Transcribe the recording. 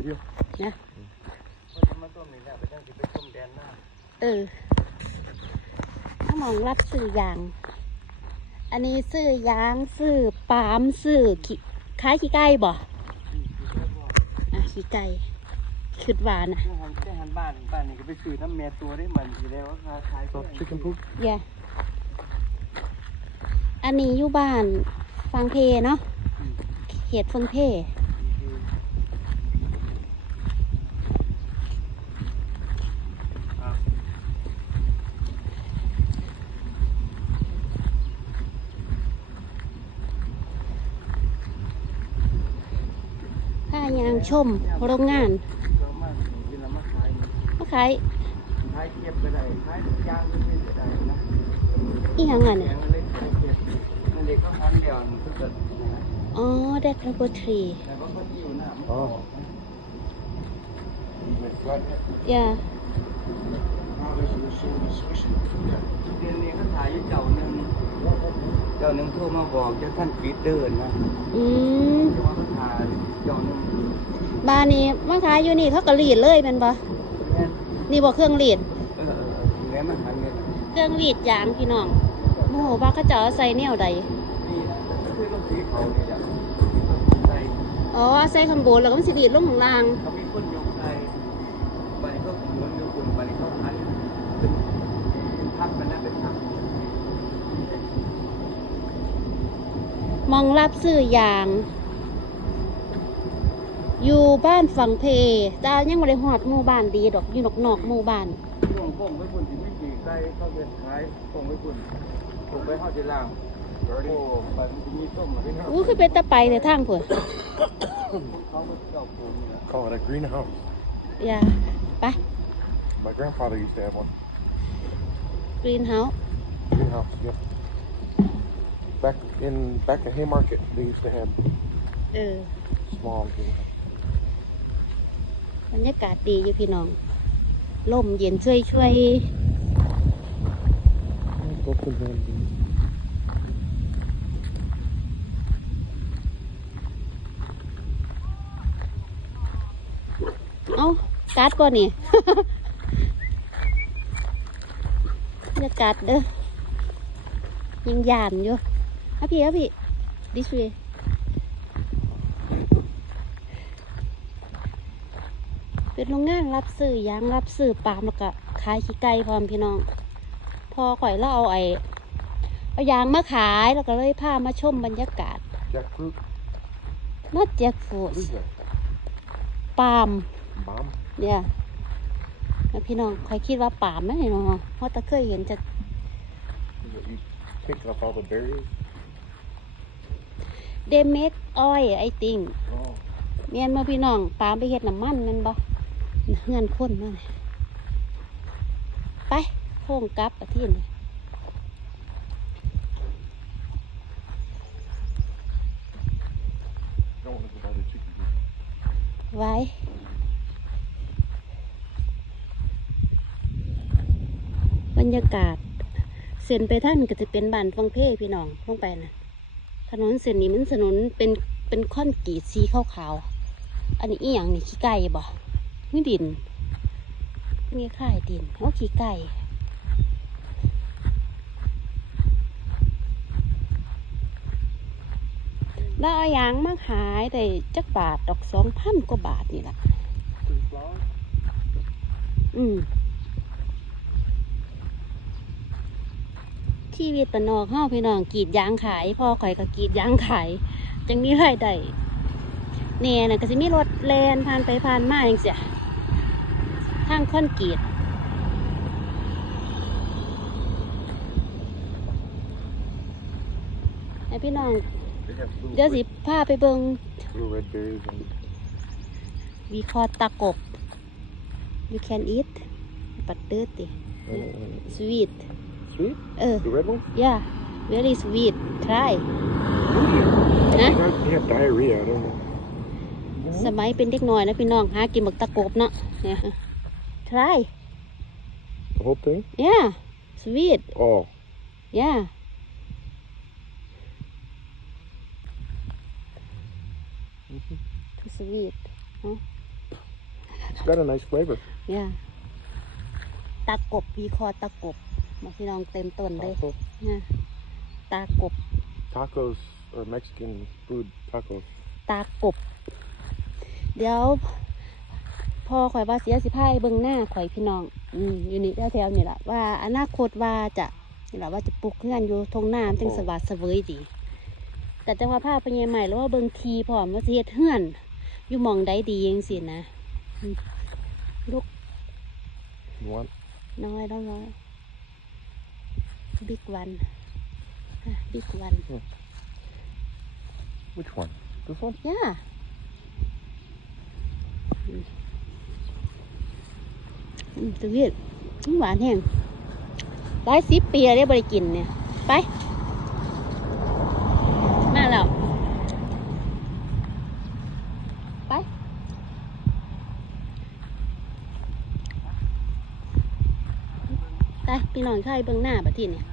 give you. นะว่าจะมาต้มนี่แหละไปตั้งที่ไปต้มแดนหน้าเออถ้ามองรับสื่อยาง อันนี้ซื้อยางซื้อปาล์มซื้อขี้ขายขี้ไก่บ่อะขี้ไก่คิดว่านะเจ้าหันเจ้าหันบ้านบ้านนี่ก็ไปซื้อน้ำแม่ตัวได้มันทีแล้วว่าคาขาย So chicken poop. แย่อันนี้อยู่บ้านฟังเพเนาะเขตฟังเพ ผ้ายาง ชมโรงงานก็มากเวลามาขายมาขายขายเก็บก็ได้ขายทุกอย่างก็เป็นก็ได้นะอีหยังอะแกเนี่ยงเล็กขายเก็บนั่นเด็กก็พันเดียวนี่ก็เกิดนะอ๋อเด็กระบทรีแต่ว่าก็อยู่หน้าอ๋อ Make flathead. อย่า Oh, this is so squishy. Yeah. เดือนนี้ก็ขายอยู่เจ้าหนึ่ง เจ้าหนึ่งโทรมาบอกเจ้าท่านปีเตอร์นะอืมที่ว่าเขาขายเจ้าหนึ่งบ้านนี้มาขายอยู่นี่เขาก็รีดเลยแมันบ่แม่นนี่บ่เครื่องรีดเออเออเออแล้วมันหันเนี่ยเครื่องรีดยางพี่น้องโมโหว่าเขาจะเอาใส่แนวใดนี่นะก็คือต้องสีเขาเนี่ยจ้ะใส่อ๋อใส่ข้างบนแล้วก็มันสิรีดลงข้างล่างเขามีคนยกใส่บันนี้เขาหมุนยกคุณบันนี้เขาหันเป็นเป็นพับมันนะเป็นพับ มองรับซื้อยาง อยู่บ้านฝั่งเพแต่ยังบ่ได้ฮอดหมู่บ้านดีดอกอยู่นอกๆหมู่บ้านช่วงโค้งไว้คุณที่ไม่กี่ใกล้เข้าเป็นท้ายโค้งไว้คุณโค้งไว้เข้าจะล่างโอ้มันจะมีส้มอะไรครับอู้คือเป็นตะไปแต่ทางพุ่นเขาก็เจ้าปูนี่แหละ Call it a greenhouse. อย่าไป My grandfather used to have one. กรีนเฮาส์ Greenhouse, yeah. Back in back at Haymarket, they used to have เออ small greenhouse. บรรยากาศดีอยู่พี่น้องลมเย็นช่วยช่วย Go to the เอ้าการ์ดก่อนนี่ บรรยากาศเด้อยังหยานอยู่ ฮะพี่ฮะพี่ this way เป็นโรงงานรับซื้อยางรับซื้อปาล์มแล้วก็ขายขี้ไก่พร้อมพี่น้อง พอข่อยแล้วเอาไอ้เอายางมาขายแล้วก็เลยพามาชมบรรยากาศ jackfruit. not jackfruit What is that? ปาล์ม Bomb? เนี่ยแล้วพี่น้องคอยคิดว่าป่าไม่เนาะเพราะตะเคยเห็นจะ Is it you pick up all the berries? เดเมกอ้อยไอติงเมียนมาพี่น้องปามไปเฮ็ดน้ำมันแมันบ่เงินคนมาเลยไปโค้งกลับอาที่นี่ไว้บรรยากาศ เส้นไปท่านก็จะเป็นบ้านฟังเพ่พี่น้องลงไปนะ ถนนเส้นนี้มันถนนเป็นเป็นคอนกรีตสีขาวๆอันนี้อีหยังนี่ขี้ไก่บ่นี่ดินนี่ค่ายดินโอ้ขี้ไก่แล้วเอายางมาขายได้จักบาทดอกสองพันกว่าบาทนี่แหละอืม ชีวิตปนนอกเฮาพี่น้องกีดยางขายพ่อข่อยก็กีดยางขายจังมีรายได้เนี่ยน่ะก็สิมีรถแลนผ่านไปผ่านมาจังซี่ทางคอนกรีตให้พี่น้อง เดี๋ยวสิพาไปเบิงวีคอตะกบ you can eat but dirty uh, sweet sweet. เออ The red one? yeah very sweet try They Huh? have, they have diarrhea. I don't know. สมัยเป็นเด็กน้อยนะพี่น้องหากินบักตะกบเนาะเนี่ย try The whole thing? yeah sweet Oh, yeah too sweet ฮะ It's got a nice flavor. เนี่ยตากบวีคอตากบ บอกพี่น้องเต็มต้นเลย Taco. เนี่ยตากบ Tacos or Mexican food tacos. ตากบ เดี๋ยวพอข่อยว่าเสียสิพายเบิ่งหน้าข่อยพี่น้อง อืมอยู่นี่แถวๆนี่แหละว่าอนาคตว่าจะนี่แหละว่าจะปลูกเงื่อนอยู่ทงน้ำจังสวัสดิ์เสวยดี แต่จังว่าภาพเป็นยังใหม่แล้วว่าเบิ่งทีพร้อมว่าสิเฮ็ดเฮือน อยู่หมองใดดีจังสินะอืมลูก You want? น้อยแล้วน้อย บิ๊กวันบิ๊กวัน Which one? This one? ย่าอืมตะเวียดอืมหวานแห้งหลายสิบปีแล้วได้บริกินเนี่ย ไป มาแล้ว ไป ไป พี่น้องชายเบื้องหน้าบัดทีเนี่ย